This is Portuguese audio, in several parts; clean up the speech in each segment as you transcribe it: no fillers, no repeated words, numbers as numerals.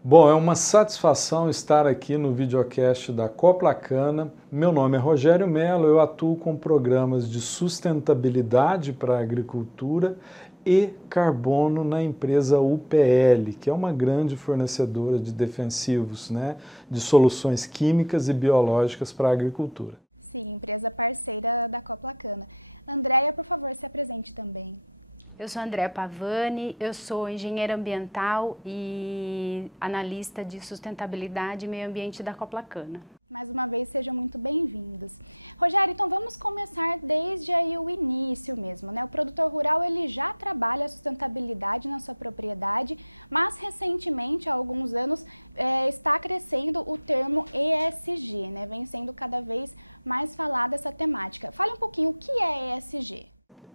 Bom, é uma satisfação estar aqui no videocast da Coplacana. Meu nome é Rogério Mello, eu atuo com programas de sustentabilidade para a agricultura e carbono na empresa UPL, que é uma grande fornecedora de defensivos, né, de soluções químicas e biológicas para a agricultura. Eu sou Andréa Pavani, eu sou engenheira ambiental e analista de sustentabilidade e meio ambiente da Coplacana.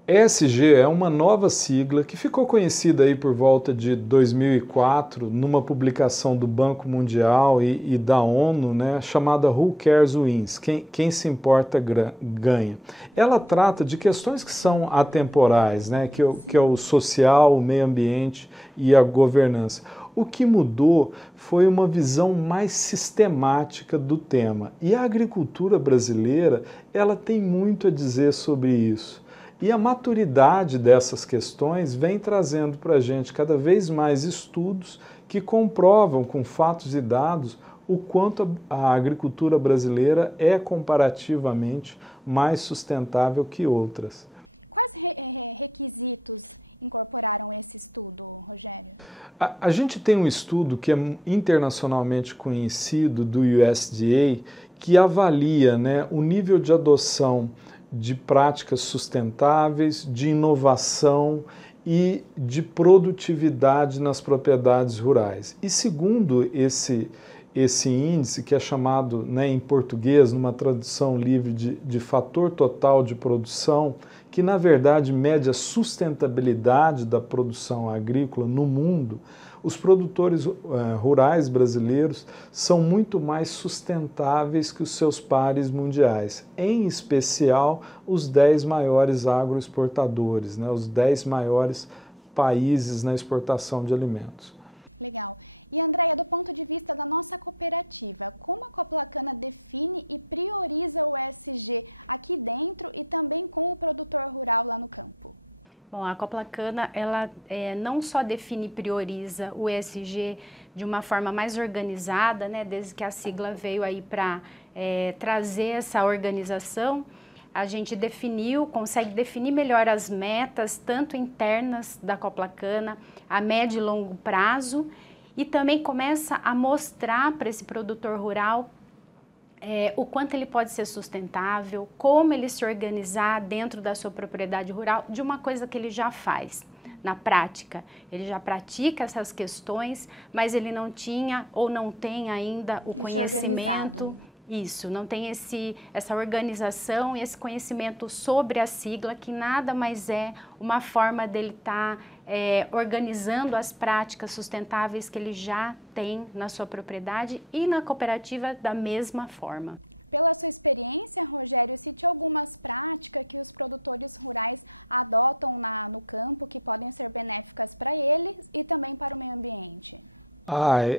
ESG é uma nova sigla que ficou conhecida aí por volta de 2004, numa publicação do Banco Mundial e da ONU, né, chamada Who Cares Wins? Quem se importa ganha. Ela trata de questões que são atemporais, né, que é o social, o meio ambiente e a governança. O que mudou foi uma visão mais sistemática do tema. E a agricultura brasileira, ela tem muito a dizer sobre isso. E a maturidade dessas questões vem trazendo para a gente cada vez mais estudos que comprovam com fatos e dados o quanto a agricultura brasileira é comparativamente mais sustentável que outras. A gente tem um estudo que é internacionalmente conhecido do USDA que avalia, né, o nível de adoção de práticas sustentáveis, de inovação e de produtividade nas propriedades rurais. E segundo esse índice, que é chamado, né, em português, numa tradução livre de fator total de produção, que na verdade mede a sustentabilidade da produção agrícola no mundo, os produtores rurais brasileiros são muito mais sustentáveis que os seus pares mundiais, em especial os 10 maiores agroexportadores, né, os 10 maiores países na exportação de alimentos. Bom, a Coplacana, ela não só define e prioriza o ESG de uma forma mais organizada, né, desde que a sigla veio aí para trazer essa organização, a gente consegue definir melhor as metas, tanto internas da Coplacana, a médio e longo prazo, e também começa a mostrar para esse produtor rural o quanto ele pode ser sustentável, como ele se organizar dentro da sua propriedade rural, de uma coisa que ele já faz na prática. Ele já pratica essas questões, mas ele não tinha ou não tem ainda o conhecimento. Isso, não tem essa organização e esse conhecimento sobre a sigla, que nada mais é uma forma dele estar organizando as práticas sustentáveis que ele já tem na sua propriedade e na cooperativa da mesma forma.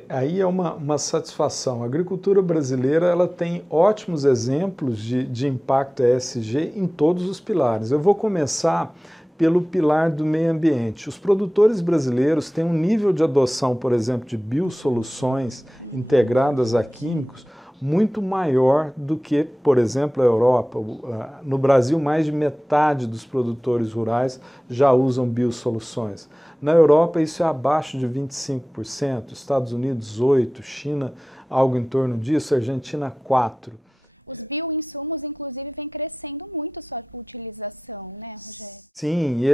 Aí é uma satisfação. A agricultura brasileira, ela tem ótimos exemplos de impacto ESG em todos os pilares. Eu vou começar pelo pilar do meio ambiente. Os produtores brasileiros têm um nível de adoção, por exemplo, de biosoluções integradas a químicos muito maior do que, por exemplo, a Europa. No Brasil, mais de metade dos produtores rurais já usam biosoluções. Na Europa, isso é abaixo de 25%, Estados Unidos 8%, China algo em torno disso, Argentina 4%. Sim, e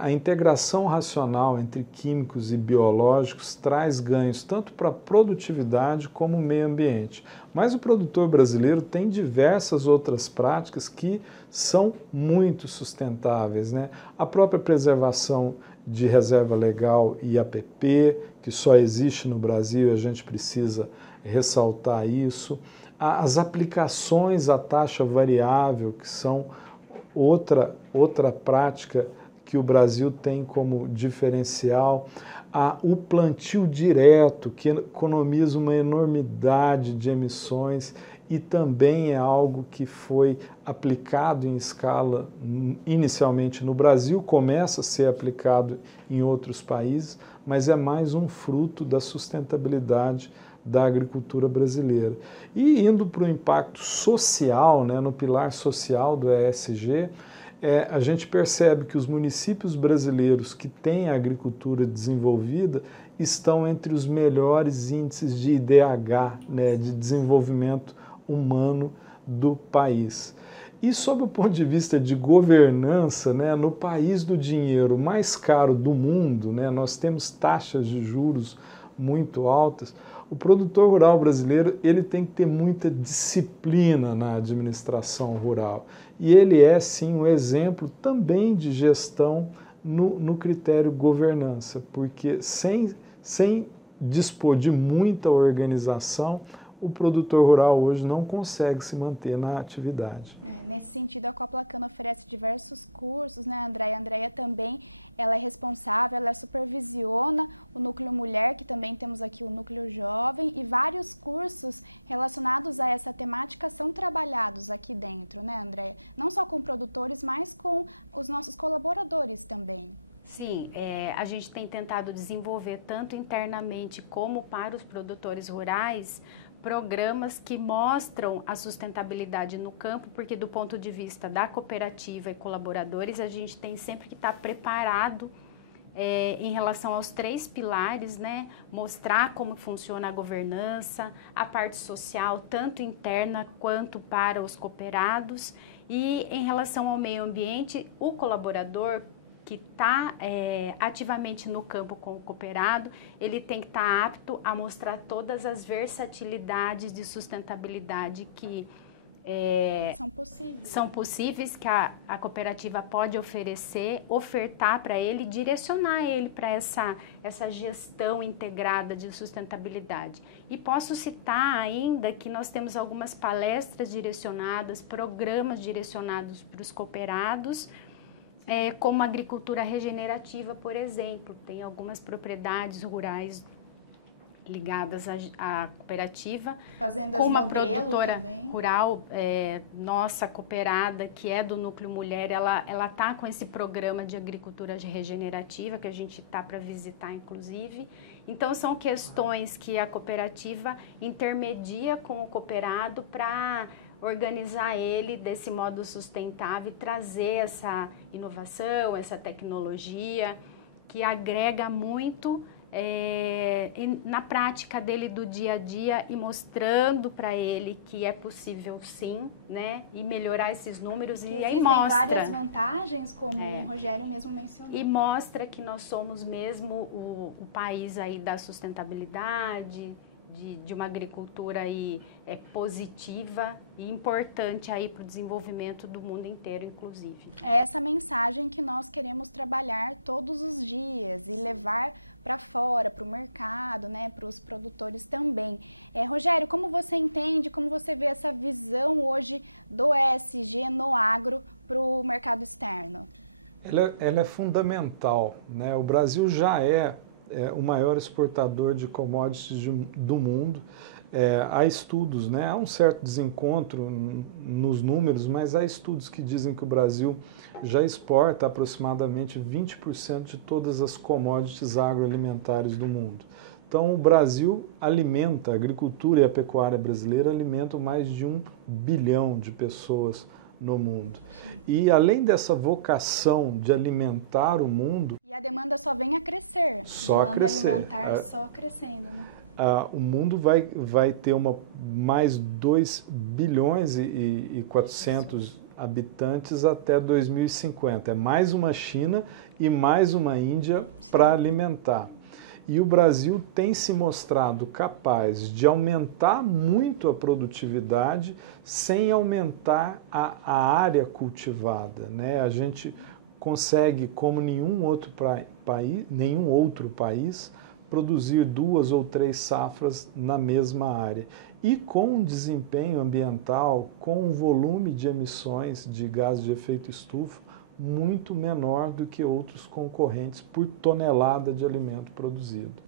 a integração racional entre químicos e biológicos traz ganhos tanto para a produtividade como o meio ambiente. Mas o produtor brasileiro tem diversas outras práticas que são muito sustentáveis, né? A própria preservação de reserva legal e APP, que só existe no Brasil e a gente precisa ressaltar isso. As aplicações à taxa variável, que são outra prática que o Brasil tem como diferencial, o plantio direto, que economiza uma enormidade de emissões e também é algo que foi aplicado em escala inicialmente no Brasil, começa a ser aplicado em outros países, mas é mais um fruto da sustentabilidade da agricultura brasileira. E indo para o impacto social, né, no pilar social do ESG, a gente percebe que os municípios brasileiros que têm a agricultura desenvolvida estão entre os melhores índices de IDH, né, de desenvolvimento humano do país. E sob o ponto de vista de governança, né, no país do dinheiro mais caro do mundo, né, nós temos taxas de juros muito altas, o produtor rural brasileiro ele tem que ter muita disciplina na administração rural. E ele é, sim, um exemplo também de gestão no critério governança, porque sem dispor de muita organização, o produtor rural hoje não consegue se manter na atividade. Sim, a gente tem tentado desenvolver tanto internamente como para os produtores rurais programas que mostram a sustentabilidade no campo, porque do ponto de vista da cooperativa e colaboradores, a gente tem sempre que estar preparado em relação aos 3 pilares, né? Mostrar como funciona a governança, a parte social, tanto interna quanto para os cooperados, e em relação ao meio ambiente, o colaborador que está ativamente no campo com o cooperado, ele tem que estar apto a mostrar todas as versatilidades de sustentabilidade que são possíveis, que a cooperativa pode ofertar para ele, direcionar ele para essa gestão integrada de sustentabilidade. E posso citar ainda que nós temos algumas palestras direcionadas, programas direcionados para os cooperados, como agricultura regenerativa, por exemplo. Tem algumas propriedades rurais ligadas à cooperativa, com uma produtora rural, nossa cooperada, que é do Núcleo Mulher, ela está com esse programa de agricultura regenerativa, que a gente está para visitar, inclusive. Então, são questões que a cooperativa intermedia com o cooperado para organizar ele desse modo sustentável e trazer essa inovação, essa tecnologia que agrega muito na prática dele do dia a dia e mostrando para ele que é possível sim, né, e melhorar esses números. E aí mostra vantagens, como o Rogério mesmo mencionou. E mostra que nós somos mesmo o país aí da sustentabilidade, de uma agricultura aí positiva e importante aí para o desenvolvimento do mundo inteiro, inclusive. Ela é fundamental, né? O Brasil já é o maior exportador de commodities do mundo. Há estudos, né? Há um certo desencontro nos números, mas há estudos que dizem que o Brasil já exporta aproximadamente 20% de todas as commodities agroalimentares do mundo. Então, o Brasil alimenta, a agricultura e a pecuária brasileira alimentam mais de 1 bilhão de pessoas no mundo. E além dessa vocação de alimentar o mundo, só crescer. O mundo vai ter mais 2 bilhões e 400 habitantes até 2050. É mais uma China e mais uma Índia para alimentar. E o Brasil tem se mostrado capaz de aumentar muito a produtividade sem aumentar a área cultivada, né? A gente consegue, como nenhum outro país, produzir 2 ou 3 safras na mesma área. E com um desempenho ambiental, com um volume de emissões de gases de efeito estufa muito menor do que outros concorrentes por tonelada de alimento produzido.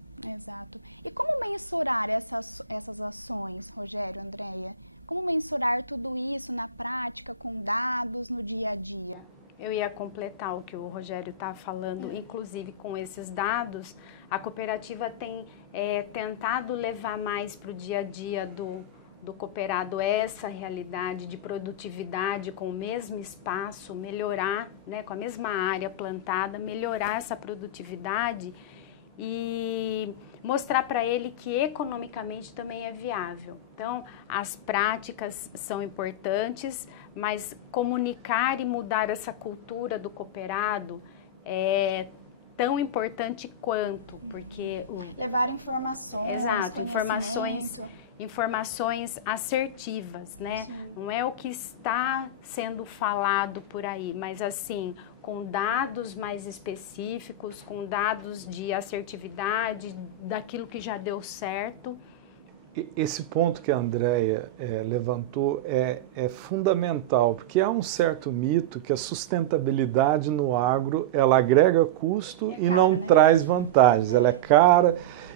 Eu ia completar o que o Rogério está falando, inclusive com esses dados, a cooperativa tem tentado levar mais para o dia a dia do cooperado essa realidade de produtividade com o mesmo espaço, melhorar, né, com a mesma área plantada, melhorar essa produtividade e mostrar para ele que economicamente também é viável. Então, as práticas são importantes, mas comunicar e mudar essa cultura do cooperado é tão importante quanto, porque levar informações. Exato, informações assertivas, né? Sim. Não é o que está sendo falado por aí, mas assim, com dados mais específicos, com dados de assertividade, daquilo que já deu certo. Esse ponto que a Andréia levantou é fundamental, porque há um certo mito que a sustentabilidade no agro, ela agrega custo e não traz vantagens, ela é cara,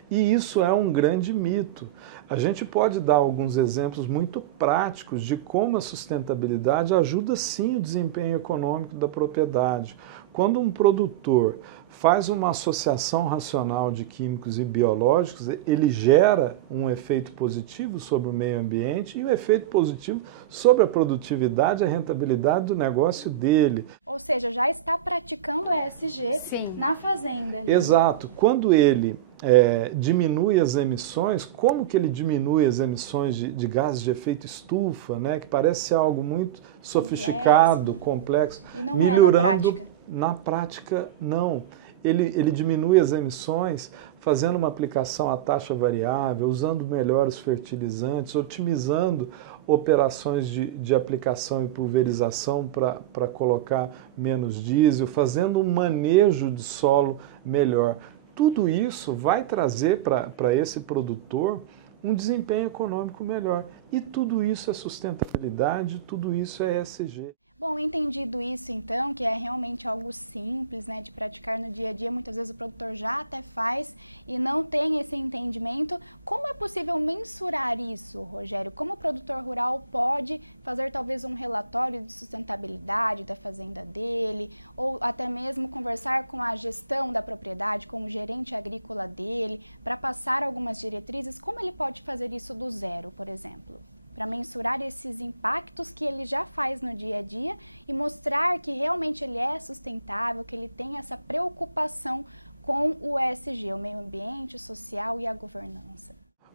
e isso é um grande mito. A gente pode dar alguns exemplos muito práticos de como a sustentabilidade ajuda sim o desempenho econômico da propriedade. Quando um produtor faz uma associação racional de químicos e biológicos, ele gera um efeito positivo sobre o meio ambiente e um efeito positivo sobre a produtividade e a rentabilidade do negócio dele. O ESG Sim. Na fazenda. Exato. Quando ele diminui as emissões, como que ele diminui as emissões de gases de efeito estufa, né, que parece ser algo muito sofisticado, complexo, melhorando na prática, não. Ele diminui as emissões fazendo uma aplicação à taxa variável, usando melhores fertilizantes, otimizando operações de aplicação e pulverização para colocar menos diesel, fazendo um manejo de solo melhor. Tudo isso vai trazer para esse produtor um desempenho econômico melhor. E tudo isso é sustentabilidade, tudo isso é ESG.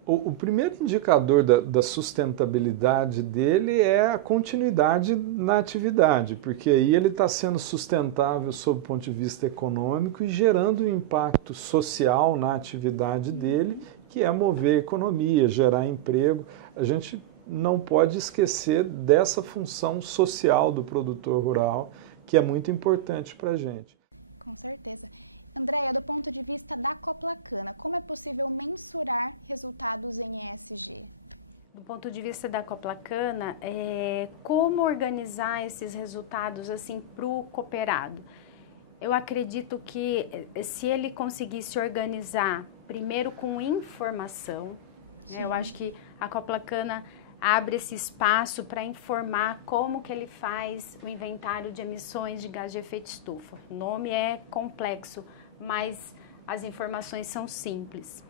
O primeiro indicador da sustentabilidade dele é a continuidade na atividade, porque aí ele está sendo sustentável sob o ponto de vista econômico e gerando um impacto social na atividade dele, que é mover a economia, gerar emprego. A gente não pode esquecer dessa função social do produtor rural, que é muito importante para a gente. Do ponto de vista da Coplacana, como organizar esses resultados assim para o cooperado? Eu acredito que se ele conseguir se organizar primeiro com informação, né, eu acho que a Coplacana abre esse espaço para informar como que ele faz o inventário de emissões de gás de efeito estufa. O nome é complexo, mas as informações são simples.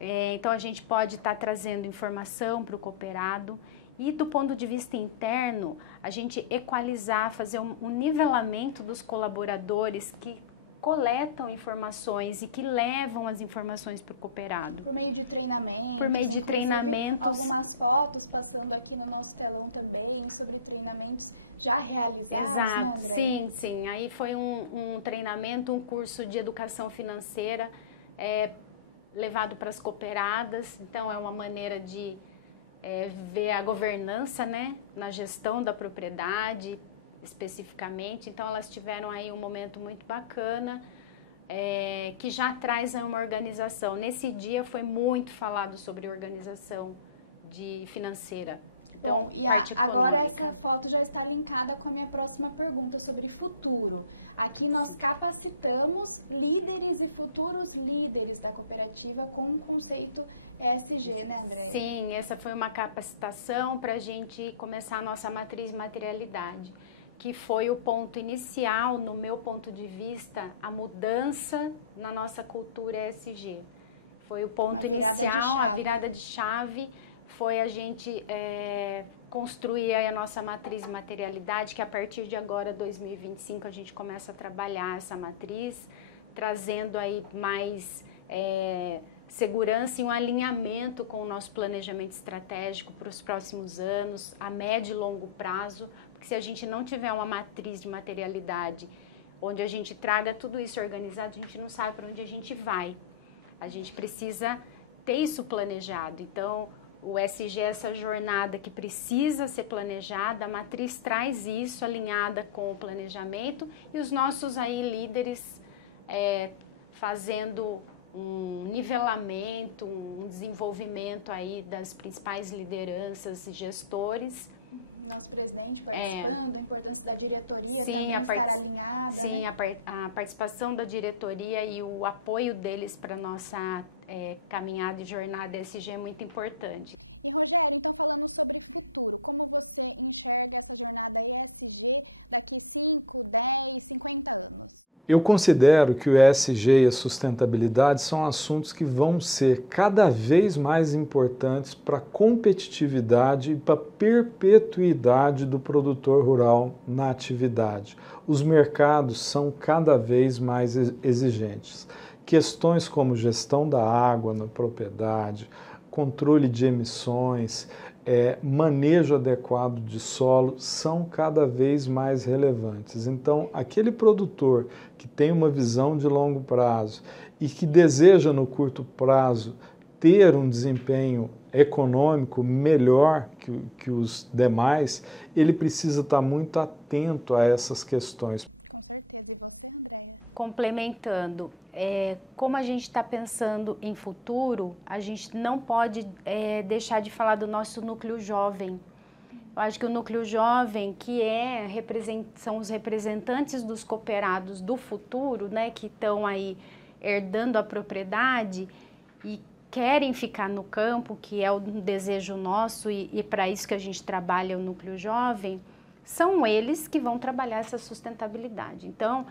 Então, a gente pode estar trazendo informação para o cooperado e, do ponto de vista interno, a gente equalizar, fazer um nivelamento dos colaboradores que coletam informações e que levam as informações para o cooperado. Por meio de treinamentos. Por meio de treinamentos. Algumas fotos passando aqui no nosso telão também sobre treinamentos já realizados. Exato, sim, sim. Aí foi um treinamento, um curso de educação financeira levado para as cooperadas. Então, é uma maneira de ver a governança, né, na gestão da propriedade, especificamente. Então elas tiveram aí um momento muito bacana, que já traz uma organização. Nesse dia foi muito falado sobre organização financeira. Então, bom, e parte econômica. Agora essa foto já está linkada com a minha próxima pergunta sobre futuro. Aqui nós capacitamos líderes e futuros líderes da cooperativa com o conceito ESG, né, André? Sim, essa foi uma capacitação para a gente começar a nossa matriz materialidade, que foi o ponto inicial, no meu ponto de vista, a mudança na nossa cultura ESG. Foi o ponto inicial, a virada de chave, foi a gente construir a nossa matriz materialidade, que a partir de agora, 2025, a gente começa a trabalhar essa matriz, trazendo aí mais segurança e um alinhamento com o nosso planejamento estratégico para os próximos anos, a médio e longo prazo, porque se a gente não tiver uma matriz de materialidade, onde a gente traga tudo isso organizado, a gente não sabe para onde a gente vai. A gente precisa ter isso planejado. Então, o ESG é essa jornada que precisa ser planejada, a matriz traz isso alinhada com o planejamento e os nossos aí líderes fazendo um nivelamento, um desenvolvimento aí das principais lideranças e gestores. Nosso presidente participando, a importância da diretoria sim, estar alinhada. Sim, né? A participação da diretoria e o apoio deles para a nossa caminhada e jornada ESG é muito importante. Eu considero que o ESG e a sustentabilidade são assuntos que vão ser cada vez mais importantes para a competitividade e para a perpetuidade do produtor rural na atividade. Os mercados são cada vez mais exigentes. Questões como gestão da água na propriedade, controle de emissões, manejo adequado de solo são cada vez mais relevantes. Então, aquele produtor que tem uma visão de longo prazo e que deseja no curto prazo ter um desempenho econômico melhor que os demais, ele precisa estar muito atento a essas questões. Complementando, como a gente está pensando em futuro, a gente não pode deixar de falar do nosso núcleo jovem. Eu acho que o núcleo jovem, que são os representantes dos cooperados do futuro, né, que estão aí herdando a propriedade e querem ficar no campo, que é o desejo nosso e para isso que a gente trabalha o núcleo jovem, são eles que vão trabalhar essa sustentabilidade. Então,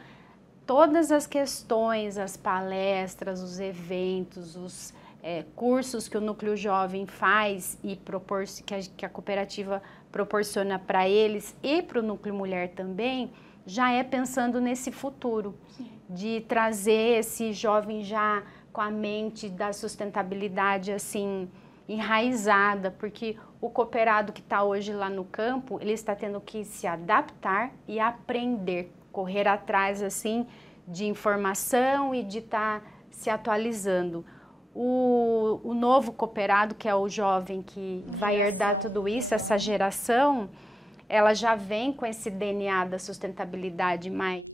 todas as questões, as palestras, os eventos, os cursos que o Núcleo Jovem faz e que a cooperativa proporciona para eles e para o Núcleo Mulher também, já é pensando nesse futuro. Sim. De trazer esse jovem já com a mente da sustentabilidade assim enraizada, porque o cooperado que está hoje lá no campo, ele está tendo que se adaptar e aprender, correr atrás assim de informação e de estar se atualizando. O novo cooperado, que é o jovem que vai herdar tudo isso, essa geração, ela já vem com esse DNA da sustentabilidade mais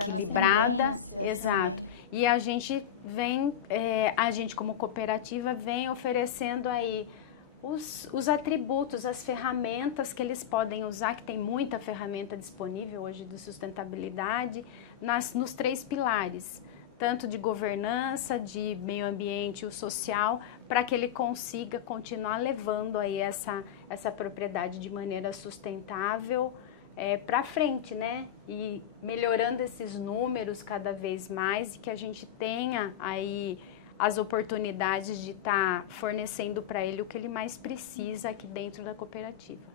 equilibrada, exato. E a gente vem, a gente como cooperativa vem oferecendo aí os atributos, as ferramentas que eles podem usar, que tem muita ferramenta disponível hoje de sustentabilidade, nos 3 pilares, tanto de governança, de meio ambiente e o social, para que ele consiga continuar levando aí essa propriedade de maneira sustentável para frente, né? E melhorando esses números cada vez mais e que a gente tenha aí as oportunidades de estar fornecendo para ele o que ele mais precisa aqui dentro da cooperativa.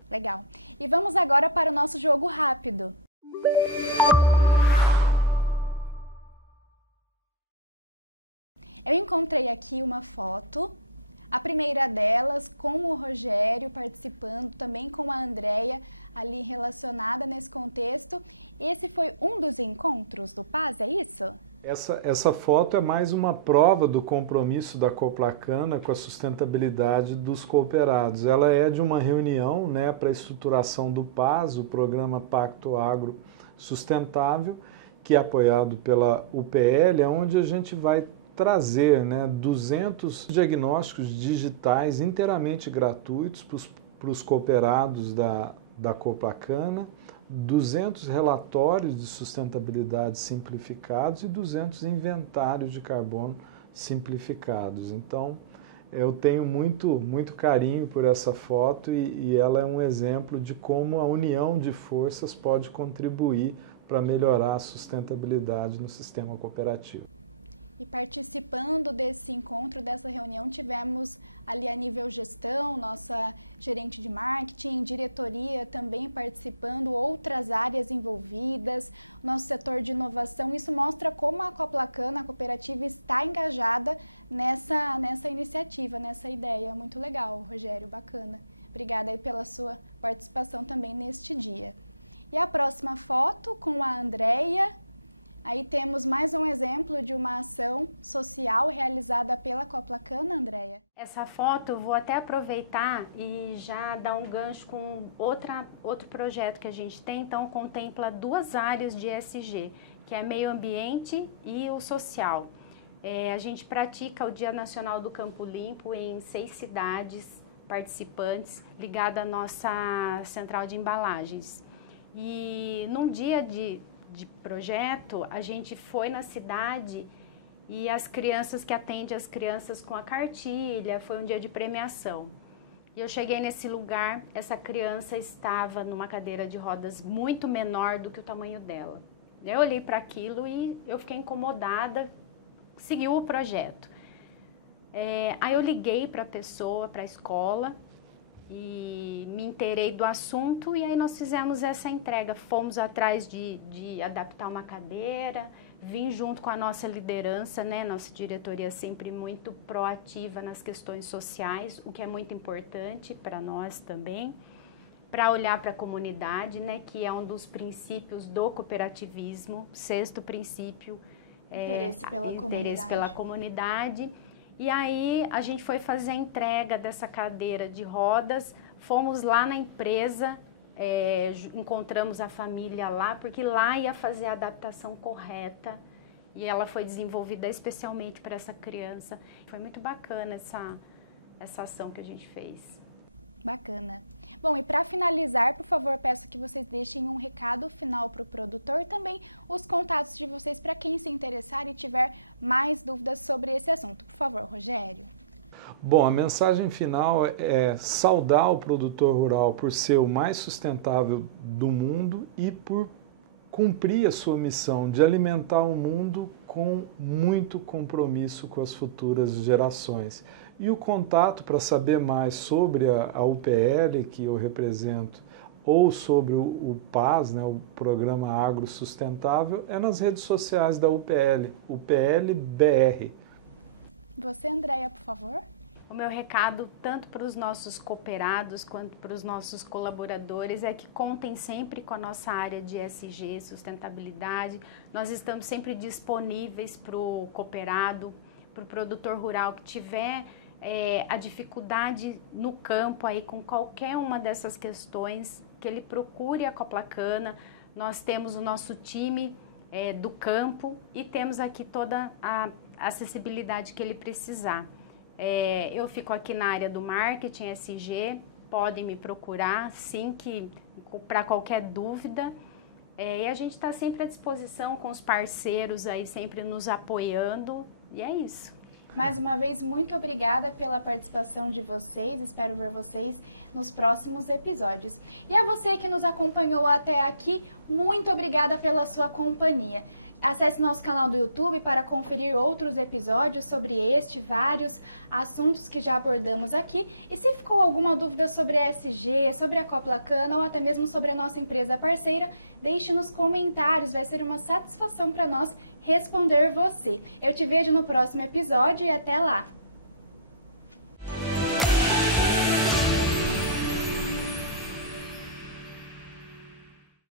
Essa foto é mais uma prova do compromisso da Coplacana com a sustentabilidade dos cooperados. Ela é de uma reunião, né, para a estruturação do PAS, o Programa Pacto Agro Sustentável, que é apoiado pela UPL, onde a gente vai trazer, né, 200 diagnósticos digitais inteiramente gratuitos para os cooperados da Coplacana, 200 relatórios de sustentabilidade simplificados e 200 inventários de carbono simplificados. Então, eu tenho muito carinho por essa foto e ela é um exemplo de como a união de forças pode contribuir para melhorar a sustentabilidade no sistema cooperativo. Essa foto eu vou até aproveitar e já dar um gancho com outro projeto que a gente tem. Então, contempla 2 áreas de ESG, que é meio ambiente e o social. A gente pratica o Dia Nacional do Campo Limpo em 6 cidades participantes, ligada à nossa central de embalagens. E num dia de projeto, a gente foi na cidade e as crianças que atendem as crianças com a cartilha, foi um dia de premiação. E eu cheguei nesse lugar, essa criança estava numa cadeira de rodas muito menor do que o tamanho dela. Eu olhei para aquilo e eu fiquei incomodada, seguiu o projeto. Aí eu liguei para a pessoa, para a escola, e me inteirei do assunto e aí nós fizemos essa entrega. Fomos atrás de adaptar uma cadeira, vim junto com a nossa liderança, né? Nossa diretoria sempre muito proativa nas questões sociais, o que é muito importante para nós também, para olhar para a comunidade, né? Que é um dos princípios do cooperativismo, 6º princípio, interesse pela comunidade. E aí a gente foi fazer a entrega dessa cadeira de rodas, fomos lá na empresa, encontramos a família lá, porque lá ia fazer a adaptação correta e ela foi desenvolvida especialmente para essa criança. Foi muito bacana essa ação que a gente fez. Bom, a mensagem final é saudar o produtor rural por ser o mais sustentável do mundo e por cumprir a sua missão de alimentar o mundo com muito compromisso com as futuras gerações. E o contato para saber mais sobre a UPL, que eu represento, ou sobre o PAS, né, o Programa Agro Sustentável, é nas redes sociais da UPL, UPL-BR. O meu recado, tanto para os nossos cooperados quanto para os nossos colaboradores, é que contem sempre com a nossa área de ESG, sustentabilidade. Nós estamos sempre disponíveis para o cooperado, para o produtor rural que tiver a dificuldade no campo aí com qualquer uma dessas questões, que ele procure a Coplacana. Nós temos o nosso time do campo e temos aqui toda a acessibilidade que ele precisar. Eu fico aqui na área do marketing SG, podem me procurar, sim, que para qualquer dúvida. E a gente está sempre à disposição com os parceiros aí, sempre nos apoiando, e é isso. Mais uma vez, muito obrigada pela participação de vocês, espero ver vocês nos próximos episódios. E a você que nos acompanhou até aqui, muito obrigada pela sua companhia. Acesse nosso canal do YouTube para conferir outros episódios sobre este, vários assuntos que já abordamos aqui. E se ficou alguma dúvida sobre a ESG, sobre a Coplacana ou até mesmo sobre a nossa empresa parceira, deixe nos comentários, vai ser uma satisfação para nós responder você. Eu te vejo no próximo episódio e até lá!